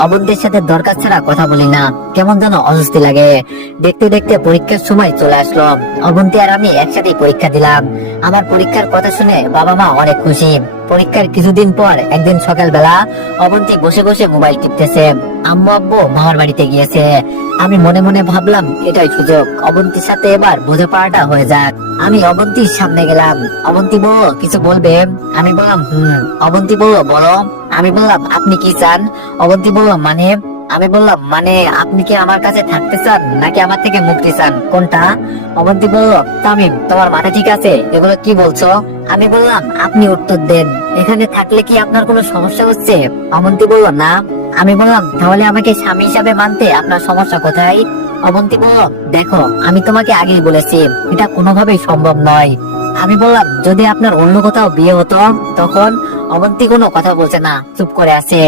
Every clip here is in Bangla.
অবন্তীর সাথে দরকার ছাড়া কথা বলি না, কেমন যেন অস্বস্তি লাগে। দেখতে দেখতে পরীক্ষার সময় চলে আসলো। অবন্তী আর আমি একসাথে পরীক্ষা দিলাম। আমার পরীক্ষার কথা শুনে বাবা মা অনেক খুশি। পরীক্ষার কিছুদিন পর একদিন সকালবেলা অবন্তী বসে বসে মোবাইল টিপতেছে। আম্মু আব্বু মামার বাড়িতে গিয়েছে। আমি মনে মনে ভাবলাম এটাই সুযোগ, অবন্তীর সাথে এবার বোঝাপড়াটা হয়ে যাক। আমি অবন্তীর সামনে গেলাম। অবন্তী বউ কিছু বলবে? আমি বললাম অবন্তী বউ বলো। আমি বললাম আপনি কি চান? অবন্তী বউ আমি বললাম আপনি কি আমার কাছে থাকতে চান নাকি আমার থেকে মুক্তি চান, কোনটা? অবন্তী বলল, তামিম তোমার মাথা ঠিক আছে? এগুলো কি বলছো? আমি বললাম আপনি উত্তর দেন, এখানে থাকলে কি আপনার কোনো সমস্যা হচ্ছে? অবন্তী বলল না। আমি বললাম তাহলে আমাকে স্বামী হিসাবে মানতে আপনার সমস্যা কোথায়? অবন্তী বলল, দেখো আমি তোমাকে আগেই বলেছি এটা কোনোভাবেই সম্ভব নয়। আমি বললাম যদি আপনার অন্য কোথাও বিয়ে হতো তখন? অবন্তী কোনো কথা বলছে না, চুপ করে আছে।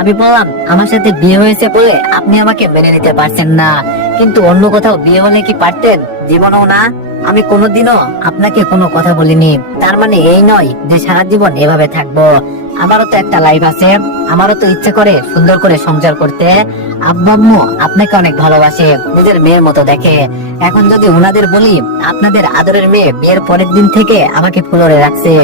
আমি বললাম আমার সাথে বিয়ে হয়েছে বলে আপনি আমাকে মেনে নিতে পারছেন না, কিন্তু অন্য কোথাও বিয়ে হলে কি পারতেন? জীবনেও না। আমি কোনোদিনও আপনাকে কোনো কথা বলিনি, তার মানে এই নয় যে সারা জীবন এভাবে থাকবো। আমারও তো একটা লাইফ আছে, আমারও তো ইচ্ছে করে সুন্দর করে সংসার করতে। আব্বু আম্মু আপনাকে অনেক ভালোবাসে, নিজের মেয়ের মতো দেখে। এখন যদি ওনাদের বলি আপনাদের আদরের মেয়ে বিয়ের পরের দিন থেকে আমাকে ফ্লোরে রাখছে,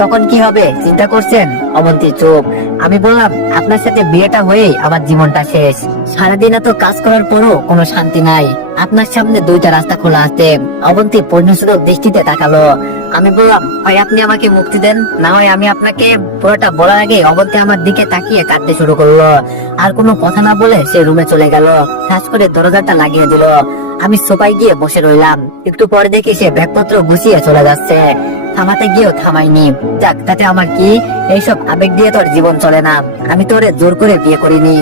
তখন কি হবে চিন্তা করছেন? অবন্তী চুপ। আমি বললাম আপনার সাথে বিয়েটা হয়েই আমার জীবনটা শেষ। সারাদিন এত কাজ করার পরও কোনো শান্তি নাই। আপনার সামনে দুইটা রাস্তা খোলা আছে। অবন্তী পরিণত দৃষ্টিতে তাকালো। আমি বললাম হয় আপনি আমাকে মুক্তি দেন, না হয় আমি আপনাকে। পুরোটা বলার আগে অবন্তী আমার দিকে তাকিয়ে কাঁদতে শুরু করলো। আর কোনো কথা না বলে সে রুমে চলে গেল, ঠাস করে দরজাটা লাগিয়ে দিল। আমি সোফায় গিয়ে বসে রইলাম। একটু পরে দেখি সে ব্যাগপত্র গুছিয়ে চলে যাচ্ছে। থামাতে গিয়েও থামাইনি। যাক, তাতে আমার কি? এইসব আবেগ দিয়ে তোর জীবন চলে না। আমি তোরে জোর করে বিয়ে করিনি।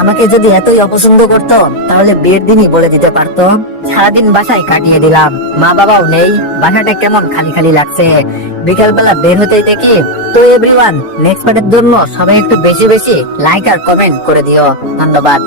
আমাকে যদি এতই অপছন্দ করতো তাহলে বিয়ের দিনই বলে দিতে পারতো। সারাদিন বাসায় কাটিয়ে দিলাম, মা বাবাও নেই, বাসাটা কেমন খালি খালি লাগছে। বিকাল বেলা বের হতেই দেখি। তো এভরিওয়ান, নেক্সট পার্টের জন্য সবাই একটু বেশি বেশি লাইক আর কমেন্ট করে দিও। ধন্যবাদ।